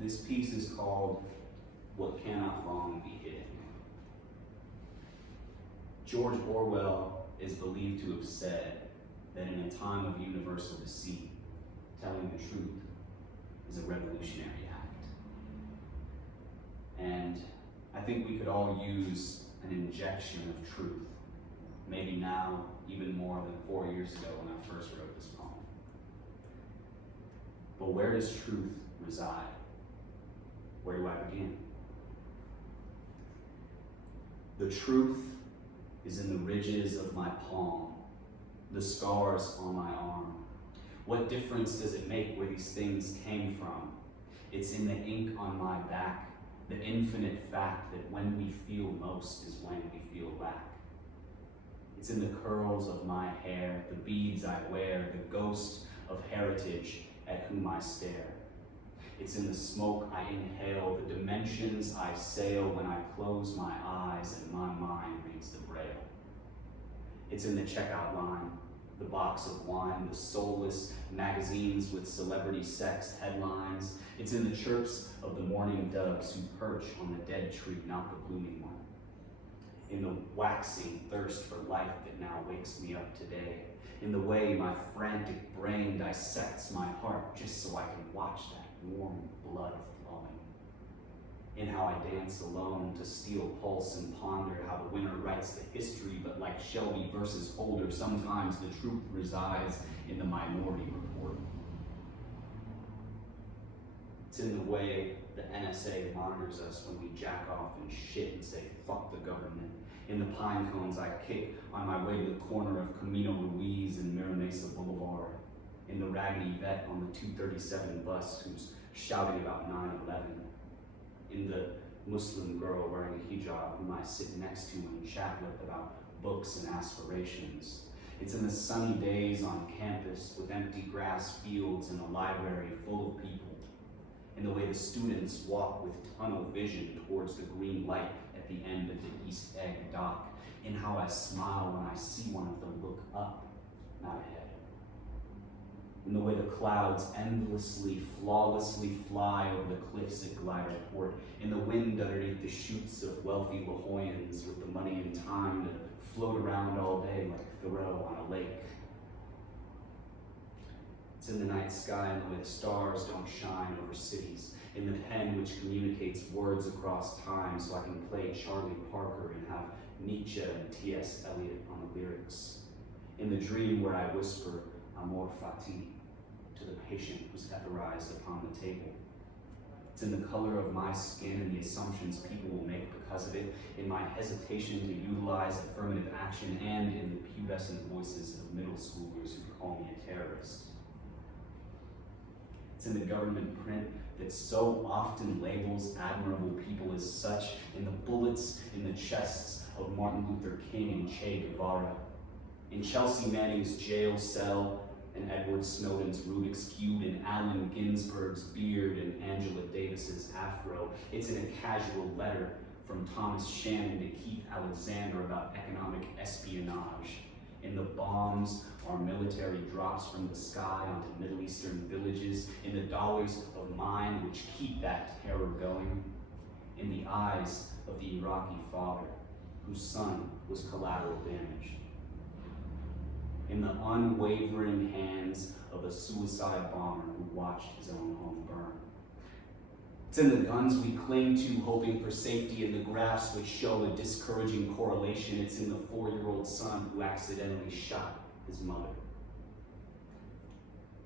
This piece is called What Cannot Long Be Hidden. George Orwell is believed to have said that in a time of universal deceit, telling the truth is a revolutionary act. And I think we could all use an injection of truth, maybe now even more than 4 years ago when I first wrote this poem. But where does truth reside? Where do I begin? The truth is in the ridges of my palm, the scars on my arm. What difference does it make where these things came from? It's in the ink on my back, the infinite fact that when we feel most is when we feel lack. It's in the curls of my hair, the beads I wear, the ghost of heritage at whom I stare. It's in the smoke I inhale, the dimensions I sail when I close my eyes and my mind reads the braille. It's in the checkout line, the box of wine, the soulless magazines with celebrity sex headlines. It's in the chirps of the morning doves who perch on the dead tree, not the blooming one. In the waxing thirst for life that now wakes me up today. In the way my frantic brain dissects my heart just so I can watch that warm blood flowing. In how I dance alone to steal pulse and ponder how the winner writes the history, but like Shelby versus Holder, sometimes the truth resides in the minority report. It's in the way the NSA monitors us when we jack off and shit and say, fuck the government. In the pine cones I kick on my way to the corner of Camino Ruiz and Mira Mesa Boulevard. In the raggedy vet on the 237 bus who's shouting about 9/11. In the Muslim girl wearing a hijab whom I sit next to and chat with about books and aspirations. It's in the sunny days on campus with empty grass fields and a library full of people. In the way the students walk with tunnel vision towards the green light at the end of the East Egg dock. In how I smile when I see one of them look up, not ahead. In the way the clouds endlessly, flawlessly fly over the cliffs at Glider Port. In the wind underneath the chutes of wealthy La Jollans with the money and time to float around all day like Thoreau on a lake. It's in the night sky and the way the stars don't shine over cities. In the pen which communicates words across time so I can play Charlie Parker and have Nietzsche and T.S. Eliot on the lyrics. In the dream where I whisper, amor fati, to the patient who's etherized upon the table. It's in the color of my skin and the assumptions people will make because of it, in my hesitation to utilize affirmative action, and in the pubescent voices of middle schoolers who call me a terrorist. It's in the government print that so often labels admirable people as such, in the bullets in the chests of Martin Luther King and Che Guevara, in Chelsea Manning's jail cell and Edward Snowden's Rubik's Cube, in Allen Ginsberg's beard and Angela Davis's afro. It's in a casual letter from Thomas Shannon to Keith Alexander about economic espionage. In the bombs our military drops from the sky onto Middle Eastern villages, in the dollars of mine which keep that terror going, in the eyes of the Iraqi father whose son was collateral damage, in the unwavering hands of a suicide bomber who watched his own home burn. It's in the guns we cling to, hoping for safety, in the graphs which show a discouraging correlation. It's in the 4-year-old son who accidentally shot his mother.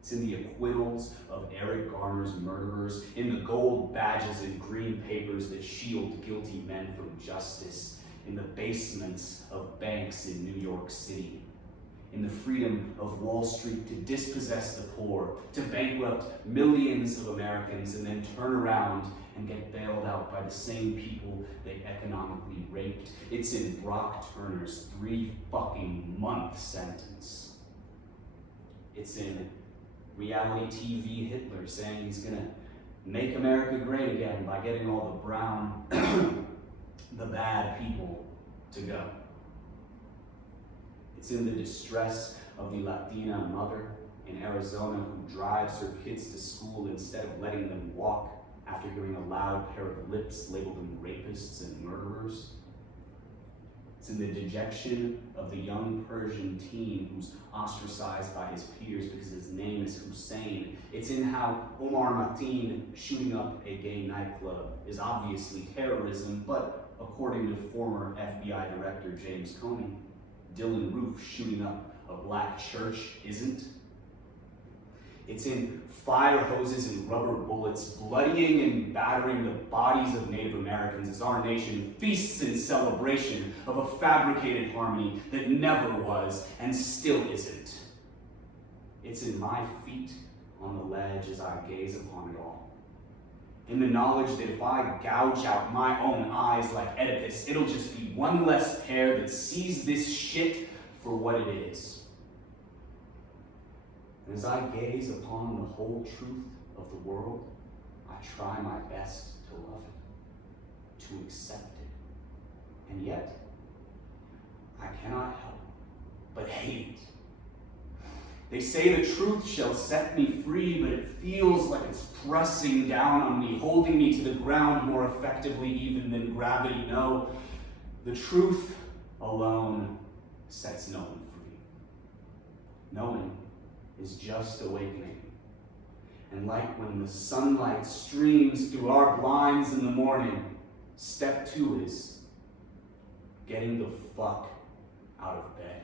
It's in the acquittals of Eric Garner's murderers, in the gold badges and green papers that shield guilty men from justice, in the basements of banks in New York City, in the freedom of Wall Street to dispossess the poor, to bankrupt millions of Americans and then turn around and get bailed out by the same people they economically raped. It's in Brock Turner's 3-fucking-month sentence. It's in reality TV Hitler saying he's gonna make America great again by getting all the brown, the bad people to go. It's in the distress of the Latina mother in Arizona who drives her kids to school instead of letting them walk after hearing a loud pair of lips label them rapists and murderers. It's in the dejection of the young Persian teen who's ostracized by his peers because his name is Hussein. It's in how Omar Mateen shooting up a gay nightclub is obviously terrorism, but according to former FBI Director James Comey, Dylan Roof shooting up a black church isn't. It's in fire hoses and rubber bullets bloodying and battering the bodies of Native Americans as our nation feasts in celebration of a fabricated harmony that never was and still isn't. It's in my feet on the ledge as I gaze upon it all. In the knowledge that if I gouge out my own eyes like Oedipus, it'll just be one less pair that sees this shit for what it is. And as I gaze upon the whole truth of the world, I try my best to love it, to accept it. And yet, I cannot help but hate it. They say the truth shall set me free, but it feels like it's pressing down on me, holding me to the ground more effectively even than gravity. No, the truth alone sets no one free. Knowing is just awakening. And like when the sunlight streams through our blinds in the morning, step 2 is getting the fuck out of bed.